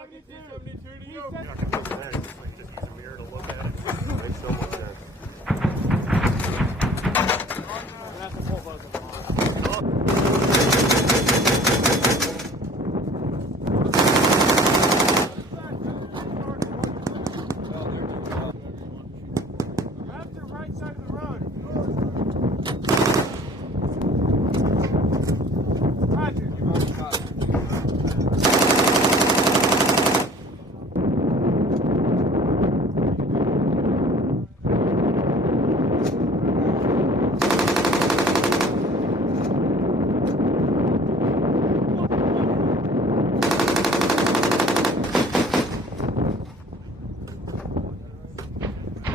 72 to you. You're not going to look at that. Just use a mirror to look at it. Makes so much sense. That's a full buzz of Left or right side of the road. Roger.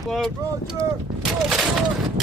Load. Roger! Go,